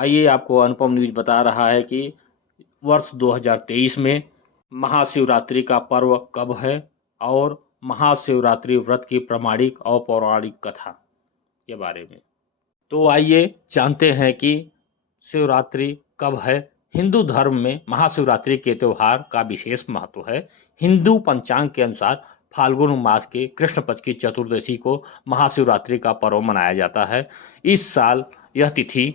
आइए आपको अनुपम न्यूज बता रहा है कि वर्ष 2023 में महाशिवरात्रि का पर्व कब है और महाशिवरात्रि व्रत की प्रामाणिक और पौराणिक कथा के बारे में। तो आइए जानते हैं कि शिवरात्रि कब है। हिंदू धर्म में महाशिवरात्रि के त्यौहार का विशेष महत्व है। हिंदू पंचांग के अनुसार फाल्गुन मास के कृष्ण पक्ष की चतुर्दशी को महाशिवरात्रि का पर्व मनाया जाता है। इस साल यह तिथि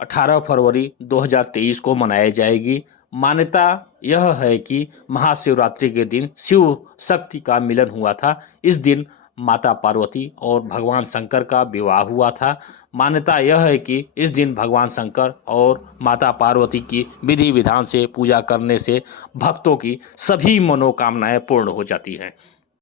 18 फरवरी 2023 को मनाई जाएगी। मान्यता यह है कि महाशिवरात्रि के दिन शिव शक्ति का मिलन हुआ था। इस दिन माता पार्वती और भगवान शंकर का विवाह हुआ था। मान्यता यह है कि इस दिन भगवान शंकर और माता पार्वती की विधि विधान से पूजा करने से भक्तों की सभी मनोकामनाएं पूर्ण हो जाती हैं।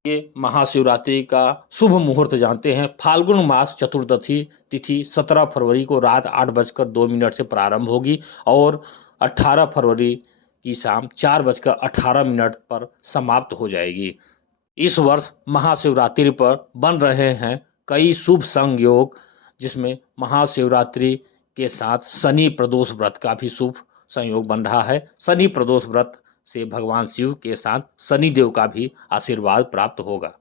ये महाशिवरात्रि का शुभ मुहूर्त जानते हैं। फाल्गुन मास चतुर्दशी तिथि 17 फरवरी को रात 8:02 से प्रारंभ होगी और 18 फरवरी की शाम 4:18 पर समाप्त हो जाएगी। इस वर्ष महाशिवरात्रि पर बन रहे हैं कई शुभ संयोग, जिसमें महाशिवरात्रि के साथ शनि प्रदोष व्रत का भी शुभ संयोग बन रहा है। शनि प्रदोष व्रत से भगवान शिव के साथ शनिदेव का भी आशीर्वाद प्राप्त होगा।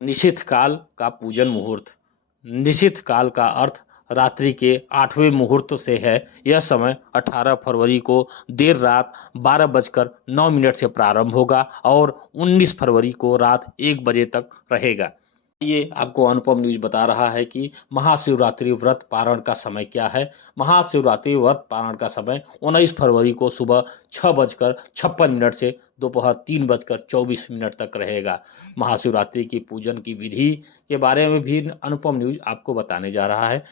निशिथ काल का पूजन मुहूर्त। निशिथ काल का अर्थ रात्रि के 8वें मुहूर्त से है। यह समय 18 फरवरी को देर रात 12:09 से प्रारंभ होगा और 19 फरवरी को रात 1 बजे तक रहेगा। ये आपको अनुपम न्यूज बता रहा है कि महाशिवरात्रि व्रत पारण का समय क्या है। महाशिवरात्रि व्रत पारण का समय 19 फरवरी को सुबह 6:56 से दोपहर 3:24 तक रहेगा। महाशिवरात्रि की पूजन की विधि के बारे में भी अनुपम न्यूज आपको बताने जा रहा है।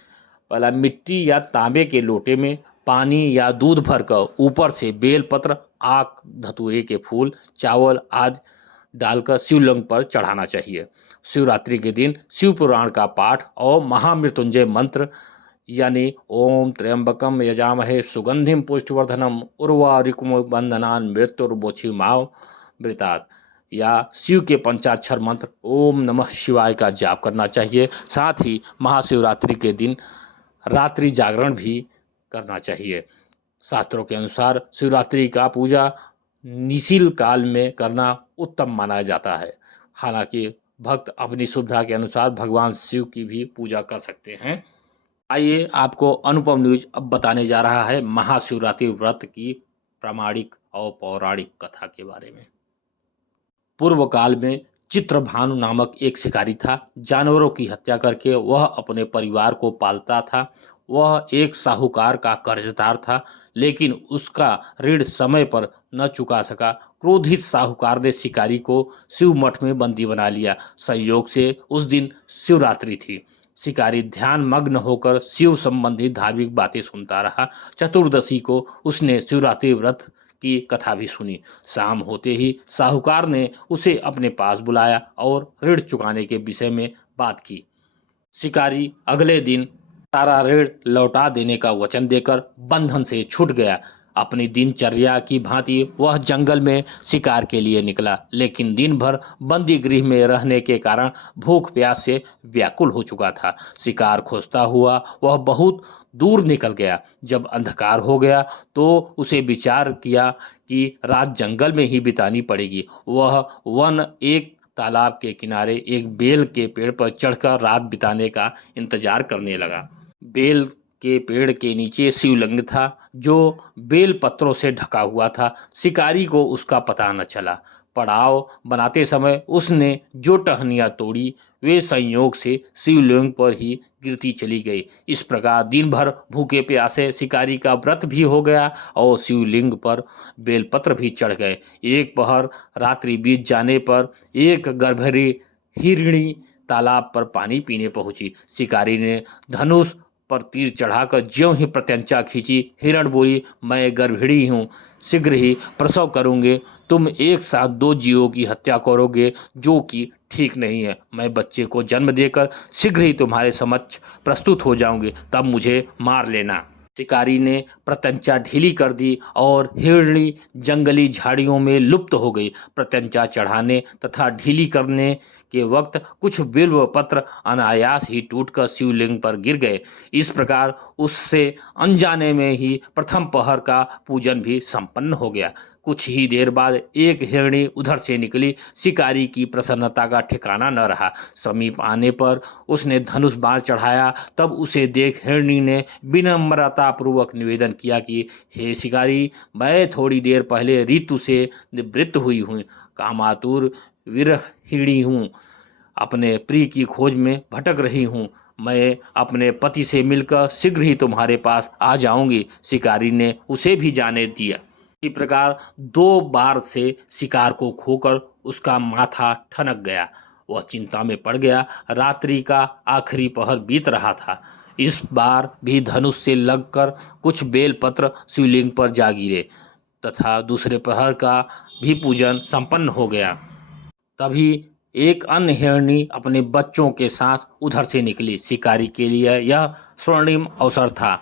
पहला, मिट्टी या तांबे के लोटे में पानी या दूध भरकर ऊपर से बेलपत्र, आक, धतूरे के फूल, चावल आदि डालकर शिवलिंग पर चढ़ाना चाहिए। शिवरात्रि के दिन शिव पुराण का पाठ और महामृत्युंजय मंत्र यानी ओम त्र्यंबकम यजामहे सुगंधिम पुष्टिवर्धनम उर्वारुकम बंधनान मृत्युर्मोक्षीमाव मृतात् या शिव के पंचाक्षर मंत्र ओम नमः शिवाय का जाप करना चाहिए। साथ ही महाशिवरात्रि के दिन रात्रि जागरण भी करना चाहिए। शास्त्रों के अनुसार शिवरात्रि का पूजा निशिल काल में करना उत्तम माना जाता है। हालांकि भक्त अपनी सुविधा के अनुसार भगवान शिव की भी पूजा कर सकते हैं। आइए आपको अनुपम न्यूज अब बताने जा रहा है महाशिवरात्रि व्रत की प्रामाणिक और पौराणिक कथा के बारे में। पूर्व काल में चित्रभानु नामक एक शिकारी था। जानवरों की हत्या करके वह अपने परिवार को पालता था। वह एक साहूकार का कर्जदार था, लेकिन उसका ऋण समय पर न चुका सका। क्रोधित साहूकार ने शिकारी को शिव मठ में बंदी बना लिया। संयोग से उस दिन शिवरात्रि थी। शिकारी ध्यान मग्न होकर शिव संबंधी धार्मिक बातें सुनता रहा। चतुर्दशी को उसने शिवरात्रि व्रत की कथा भी सुनी। शाम होते ही साहूकार ने उसे अपने पास बुलाया और ऋण चुकाने के विषय में बात की। शिकारी अगले दिन सारा ऋण लौटा देने का वचन देकर बंधन से छूट गया। अपनी दिनचर्या की भांति वह जंगल में शिकार के लिए निकला, लेकिन दिन भर बंदी गृह में रहने के कारण भूख प्यास से व्याकुल हो चुका था। शिकार खोजता हुआ वह बहुत दूर निकल गया। जब अंधकार हो गया तो उसे विचार किया कि रात जंगल में ही बितानी पड़ेगी। वह वन एक तालाब के किनारे एक बेल के पेड़ पर चढ़कर रात बिताने का इंतजार करने लगा। बेल के पेड़ के नीचे शिवलिंग था, जो बेल पत्रों से ढका हुआ था। शिकारी को उसका पता न चला। पड़ाव बनाते समय उसने जो टहनियाँ तोड़ी वे संयोग से शिवलिंग पर ही गिरती चली गई। इस प्रकार दिन भर भूखे प्यासे शिकारी का व्रत भी हो गया और शिवलिंग पर बेलपत्र भी चढ़ गए। एक पहर रात्रि बीत जाने पर एक गर्भवती हिरणी तालाब पर पानी पीने पहुंची। शिकारी ने धनुष पर तीर चढ़ाकर ज्यों ही प्रत्यंचा खींची। हिरण बोली, मैं गर्भिणी हूँ, शीघ्र ही प्रसव करूंगे। तुम एक साथ 2 जीवों की हत्या करोगे, जो कि ठीक नहीं है। मैं बच्चे को जन्म देकर शीघ्र ही तुम्हारे समक्ष प्रस्तुत हो जाऊंगी, तब मुझे मार लेना। शिकारी ने प्रत्यंचा ढीली कर दी और हिरणी जंगली झाड़ियों में लुप्त हो गई। प्रत्यंचा चढ़ाने तथा ढीली करने के वक्त कुछ बिल्व पत्र अनायास ही टूटकर शिवलिंग पर गिर गए। इस प्रकार उससे अनजाने में ही प्रथम पहर का पूजन भी संपन्न हो गया। कुछ ही देर बाद एक हिरणी उधर से निकली। शिकारी की प्रसन्नता का ठिकाना न रहा। समीप आने पर उसने धनुष बाण चढ़ाया। तब उसे देख हिरणी ने विनम्रता पूर्वक निवेदन किया कि हे शिकारी, मैं थोड़ी देर पहले ऋतु से निवृत्त हुई हूँ, कामातुर विरहिणी हूँ, अपने प्रिय की खोज में भटक रही हूँ। मैं अपने पति से मिलकर शीघ्र ही तुम्हारे पास आ जाऊंगी। शिकारी ने उसे भी जाने दिया। इसी प्रकार 2 बार से शिकार को खोकर उसका माथा ठनक गया। वह चिंता में पड़ गया। रात्रि का आखिरी पहर बीत रहा था। इस बार भी धनुष से लगकर कुछ बेलपत्र शिवलिंग पर जा गिरे तथा दूसरे पहर का भी पूजन संपन्न हो गया। तभी एक अन्य हिरणी अपने बच्चों के साथ उधर से निकली। शिकारी के लिए यह स्वर्णिम अवसर था।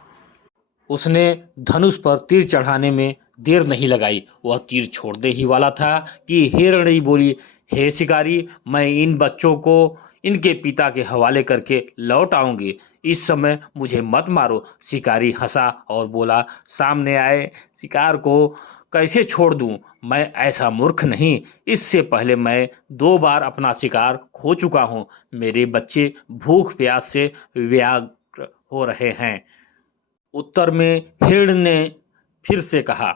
उसने धनुष पर तीर चढ़ाने में देर नहीं लगाई। वह तीर छोड़ने ही वाला था कि हिरणी बोली, हे शिकारी, मैं इन बच्चों को इनके पिता के हवाले करके लौट आऊंगी। इस समय मुझे मत मारो। शिकारी हंसा और बोला, सामने आए शिकार को कैसे छोड़ दूं? मैं ऐसा मूर्ख नहीं। इससे पहले मैं 2 बार अपना शिकार खो चुका हूं। मेरे बच्चे भूख प्यास से व्याकुल हो रहे हैं। उत्तर में हिरण ने फिर से कहा,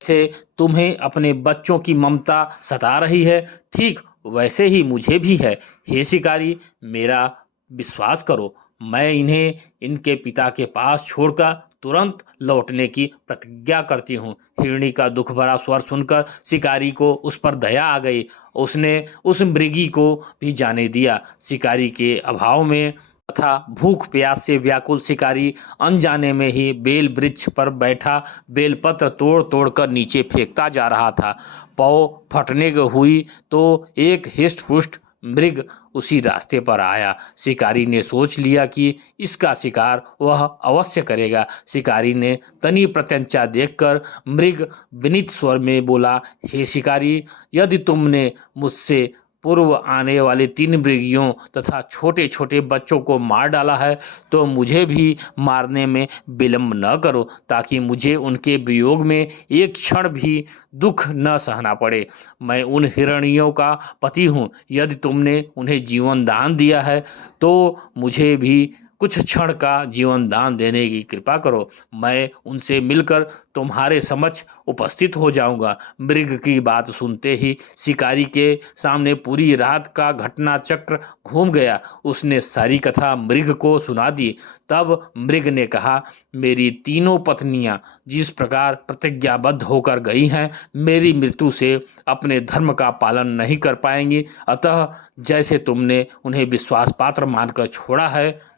से तुम्हें अपने बच्चों की ममता सता रही है, ठीक वैसे ही मुझे भी है। हे शिकारी, मेरा विश्वास करो, मैं इन्हें इनके पिता के पास छोड़कर तुरंत लौटने की प्रतिज्ञा करती हूँ। हिरणी का दुख भरा स्वर सुनकर शिकारी को उस पर दया आ गई। उसने उस मृगी को भी जाने दिया। शिकारी के अभाव में तथा भूख प्यास से व्याकुल शिकारी अनजाने में ही बेल वृक्ष पर बैठा बेलपत्र तोड़ तोड़ कर नीचे फेंकता जा रहा था। पौ फटने हुई तो एक हिष्ट पुष्ट मृग उसी रास्ते पर आया। शिकारी ने सोच लिया कि इसका शिकार वह अवश्य करेगा। शिकारी ने तनी प्रत्यंचा देखकर मृग विनीत स्वर में बोला, हे शिकारी, यदि तुमने मुझसे पूर्व आने वाले 3 मृगियों तथा छोटे छोटे बच्चों को मार डाला है तो मुझे भी मारने में विलंब न करो, ताकि मुझे उनके वियोग में एक क्षण भी दुख न सहना पड़े। मैं उन हिरणियों का पति हूँ। यदि तुमने उन्हें जीवन दान दिया है तो मुझे भी कुछ क्षण का जीवन दान देने की कृपा करो। मैं उनसे मिलकर तुम्हारे समक्ष उपस्थित हो जाऊंगा। मृग की बात सुनते ही शिकारी के सामने पूरी रात का घटना चक्र घूम गया। उसने सारी कथा मृग को सुना दी। तब मृग ने कहा, मेरी तीनों पत्नियां जिस प्रकार प्रतिज्ञाबद्ध होकर गई हैं, मेरी मृत्यु से अपने धर्म का पालन नहीं कर पाएंगी। अतः जैसे तुमने उन्हें विश्वास पात्र मानकर छोड़ा है,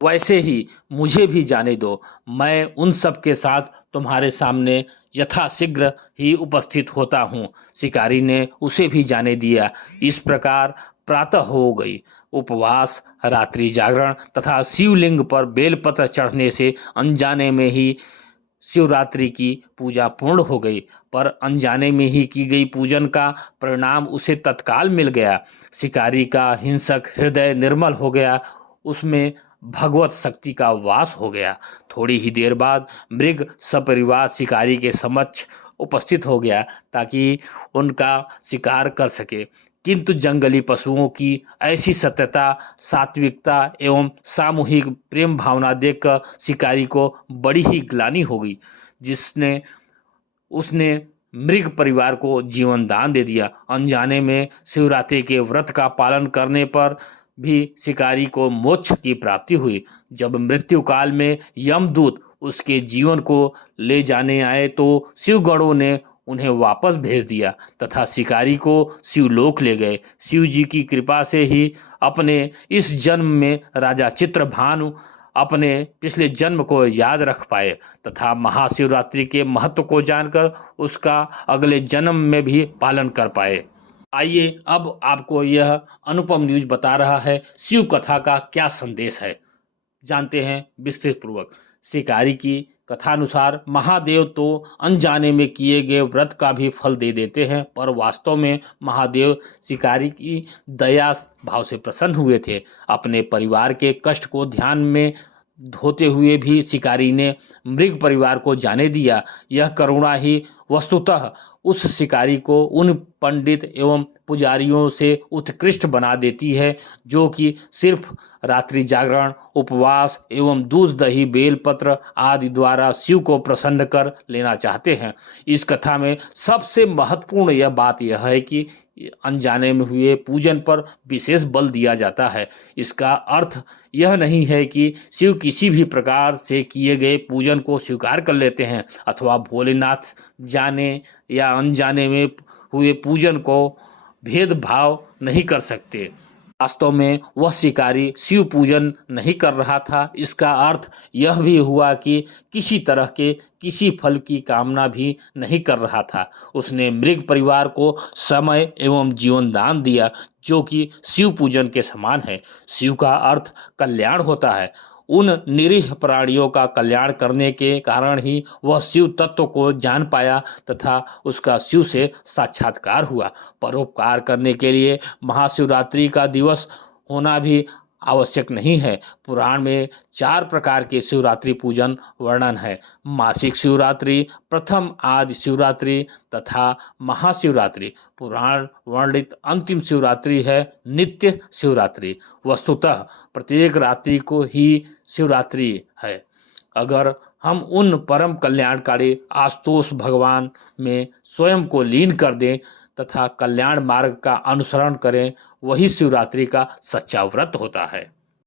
वैसे ही मुझे भी जाने दो। मैं उन सब के साथ तुम्हारे सामने यथाशीघ्र ही उपस्थित होता हूँ। शिकारी ने उसे भी जाने दिया। इस प्रकार प्रातः हो गई। उपवास, रात्रि जागरण तथा शिवलिंग पर बेलपत्र चढ़ने से अनजाने में ही शिवरात्रि की पूजा पूर्ण हो गई। पर अनजाने में ही की गई पूजन का परिणाम उसे तत्काल मिल गया। शिकारी का हिंसक हृदय निर्मल हो गया। उसमें भगवत शक्ति का वास हो गया। थोड़ी ही देर बाद मृग सपरिवार शिकारी के समक्ष उपस्थित हो गया ताकि उनका शिकार कर सके। किंतु जंगली पशुओं की ऐसी सत्यता, सात्विकता एवं सामूहिक प्रेम भावना देखकर शिकारी को बड़ी ही ग्लानि हो गई। उसने मृग परिवार को जीवन दान दे दिया। अनजाने में शिवरात्रि के व्रत का पालन करने पर भी शिकारी को मोक्ष की प्राप्ति हुई। जब मृत्यु काल में यमदूत उसके जीवन को ले जाने आए तो शिवगणों ने उन्हें वापस भेज दिया तथा शिकारी को शिवलोक ले गए। शिव जी की कृपा से ही अपने इस जन्म में राजा चित्रभानु अपने पिछले जन्म को याद रख पाए तथा महाशिवरात्रि के महत्व को जानकर उसका अगले जन्म में भी पालन कर पाए। आइए अब आपको यह अनुपम न्यूज बता रहा है शिव कथा का क्या संदेश है, जानते हैं विस्तृत पूर्वक। शिकारी की कथानुसार महादेव तो अनजाने में किए गए व्रत का भी फल दे देते हैं, पर वास्तव में महादेव शिकारी की दया भाव से प्रसन्न हुए थे। अपने परिवार के कष्ट को ध्यान में धोते हुए भी शिकारी ने मृग परिवार को जाने दिया। यह करुणा ही वस्तुतः उस शिकारी को उन पंडित एवं पुजारियों से उत्कृष्ट बना देती है जो कि सिर्फ रात्रि जागरण, उपवास एवं दूध दही बेलपत्र आदि द्वारा शिव को प्रसन्न कर लेना चाहते हैं। इस कथा में सबसे महत्वपूर्ण यह बात यह है कि अनजाने में हुए पूजन पर विशेष बल दिया जाता है। इसका अर्थ यह नहीं है कि शिव किसी भी प्रकार से किए गए पूजन को स्वीकार कर लेते हैं अथवा भोलेनाथ जाने या अनजाने में हुए पूजन को भेदभाव नहीं कर सकते। वास्तव में वह शिकारी शिव पूजन नहीं कर रहा था। इसका अर्थ यह भी हुआ कि किसी तरह के किसी फल की कामना भी नहीं कर रहा था। उसने मृग परिवार को समय एवं जीवन दान दिया जो कि शिव पूजन के समान है। शिव का अर्थ कल्याण होता है। उन निरीह प्राणियों का कल्याण करने के कारण ही वह शिव तत्व को जान पाया तथा उसका शिव से साक्षात्कार हुआ। परोपकार करने के लिए महाशिवरात्रि का दिवस होना भी आवश्यक नहीं है। पुराण में 4 प्रकार के शिवरात्रि पूजन वर्णन है। मासिक शिवरात्रि, प्रथम आदि शिवरात्रि तथा महाशिवरात्रि। पुराण वर्णित अंतिम शिवरात्रि है नित्य शिवरात्रि। वस्तुतः प्रत्येक रात्रि को ही शिवरात्रि है। अगर हम उन परम कल्याणकारी आशुतोष भगवान में स्वयं को लीन कर दें तथा कल्याण मार्ग का अनुसरण करें, वही शिवरात्रि का सच्चा व्रत होता है।